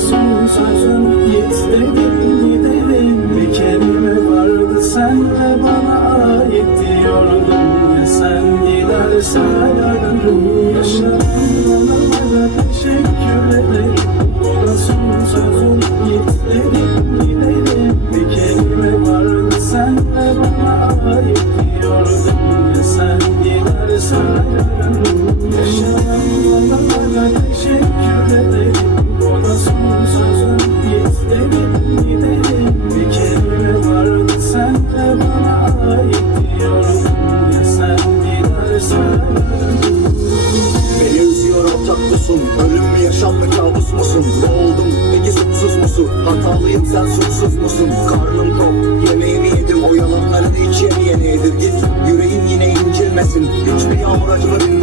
son sözüm Git gidelim Bir kelime vardı senle bana ait diyordun. Ya sen gidersen ararım Yaşananlara teşekkür ederim. Bu da son sözüm Git gidelim Bir kelime vardı senle bana ait diyordun. Ya sen gidersen ararım gidelim Bir kelime vardı senle bana ait diyordun Ya sen gidersen Beni üzüyor ortak musun? Ölüm mü yaşam mı kabus musun? Boğuldum peki suçsuz musun? Hatalıyım sen suçsuz musun? Karnım tok yemeğimi yedim O yalanlarını hiç yemeyene yedir Git yüreğin yine incilmesin Hiçbir yağmur acıma dinle